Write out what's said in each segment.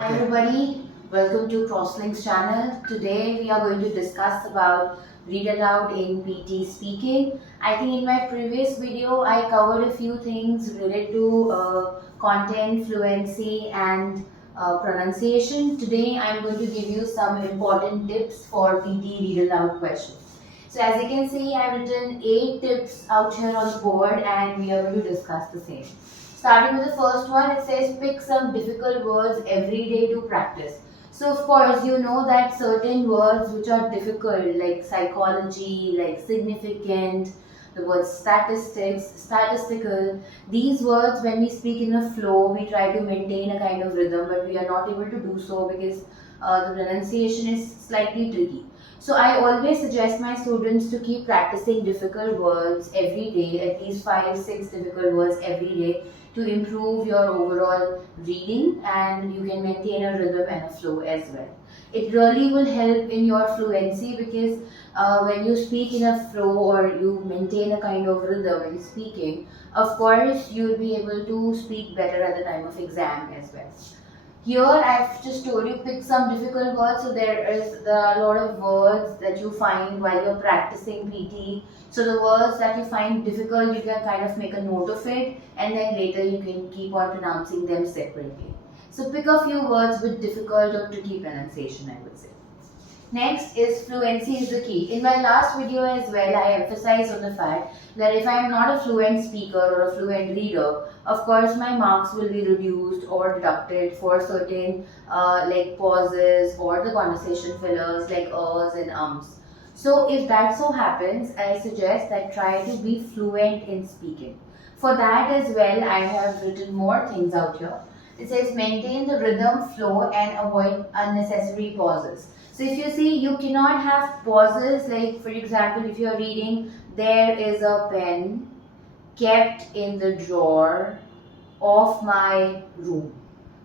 Hi everybody, welcome to Crosslink channel. Today we are going to discuss about read aloud in PT speaking. I think in my previous video I covered a few things related to content, fluency and pronunciation. Today I am going to give you some important tips for PT read aloud questions. So as you can see, I have written 8 tips out here on the board and we are going to discuss the same. Starting with the first one, it says pick some difficult words every day to practice. So of course, you know that certain words which are difficult like psychology, like significant, the word statistics, statistical, these words when we speak in a flow, we try to maintain a kind of rhythm, but we are not able to do so because the pronunciation is slightly tricky. So I always suggest my students to keep practicing difficult words every day, at least 5-6 difficult words every day to improve your overall reading, and you can maintain a rhythm and a flow as well. It really will help in your fluency because when you speak in a flow or you maintain a kind of rhythm in speaking, of course you'll be able to speak better at the time of exam as well. Here I've just told you pick some difficult words. So there are a lot of words that you find while you're practicing PT. So the words that you find difficult, you can kind of make a note of it and then later you can keep on pronouncing them separately. So pick a few words with difficult or tricky pronunciation, I would say. Next is fluency is the key. In my last video as well, I emphasized on the fact that if I am not a fluent speaker or a fluent reader, of course my marks will be reduced or deducted for certain like pauses or the conversation fillers like ers and ums. So if that so happens, I suggest that try to be fluent in speaking. For that as well, I have written more things out here. It says maintain the rhythm, flow and avoid unnecessary pauses. So if you see, you cannot have pauses like, for example, if you are reading, there is a pen kept in the drawer of my room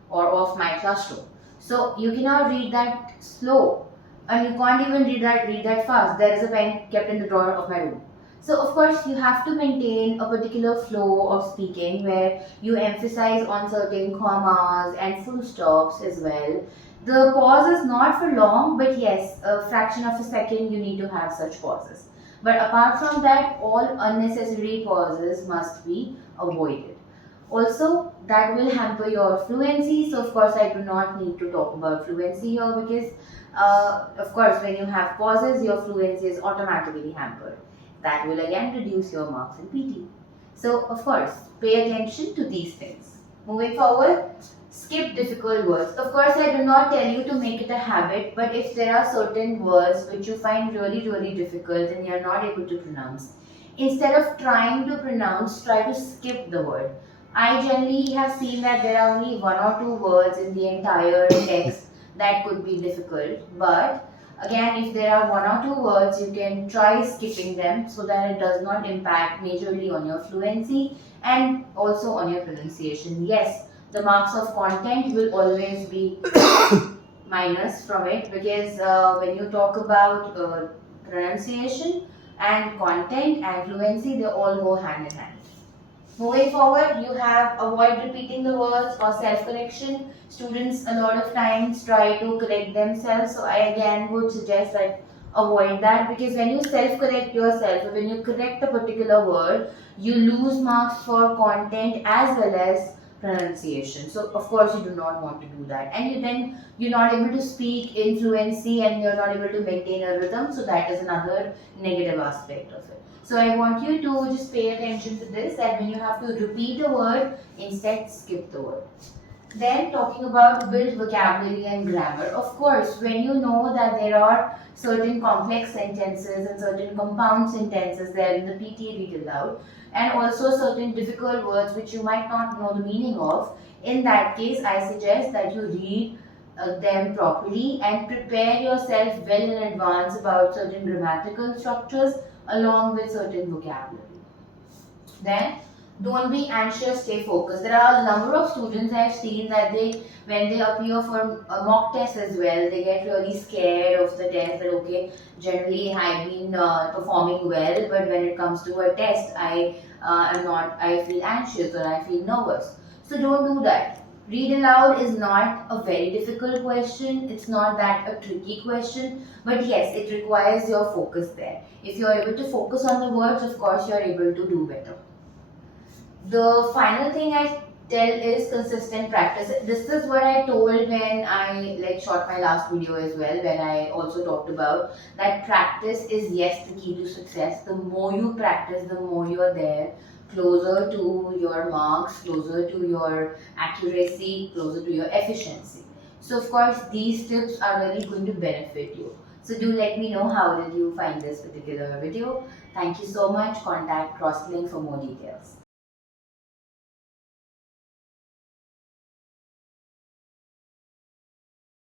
or of my classroom. So you cannot read that slow and you can't even read that fast. There is a pen kept in the drawer of my room. So of course you have to maintain a particular flow of speaking where you emphasize on certain commas and full stops as well. The pause is not for long, but yes, a fraction of a second you need to have such pauses. But apart from that, all unnecessary pauses must be avoided. Also, that will hamper your fluency. So of course, I do not need to talk about fluency here because of course, when you have pauses, your fluency is automatically hampered. That will again reduce your marks in PT. So of course, pay attention to these things. Moving forward, skip difficult words. Of course, I do not tell you to make it a habit, but if there are certain words which you find really difficult and you are not able to pronounce, instead of trying to pronounce, try to skip the word. I generally have seen that there are only 1 or 2 words in the entire text that could be difficult, but again, if there are 1 or 2 words, you can try skipping them so that it does not impact majorly on your fluency and also on your pronunciation. Yes, the marks of content will always be minus from it because when you talk about pronunciation and content and fluency, they all go hand in hand. Moving forward, you have avoid repeating the words or self-correction. Students a lot of times try to correct themselves. So I again would suggest that avoid that because when you self-correct yourself or when you correct a particular word, you lose marks for content as well as pronunciation. So of course you do not want to do that. And then you're not able to speak in fluency and you're not able to maintain a rhythm. So that is another negative aspect of it. So I want you to just pay attention to this, that when you have to repeat a word, instead skip the word. Then talking about build vocabulary and grammar. Of course, when you know that there are certain complex sentences and certain compound sentences there in the PT read aloud, and also certain difficult words which you might not know the meaning of, in that case I suggest that you read them properly and prepare yourself well in advance about certain grammatical structures along with certain vocabulary. Then don't be anxious, stay focused. There are a number of students I have seen that when they appear for a mock test as well, they get really scared of the test that okay, generally I've been performing well, but when it comes to a test, I feel anxious or I feel nervous. So don't do that. Read aloud is not a very difficult question. It's not that a tricky question, but yes, it requires your focus there. If you're able to focus on the words, of course, you're able to do better. The final thing I tell is consistent practice. This is what I told when I shot my last video as well, when I also talked about that practice is yes the key to success. The more you practice, the more you are there, closer to your marks, closer to your accuracy, closer to your efficiency. So of course these tips are really going to benefit you. So do let me know how did you find this particular video. Thank you so much. Contact Crosslink for more details.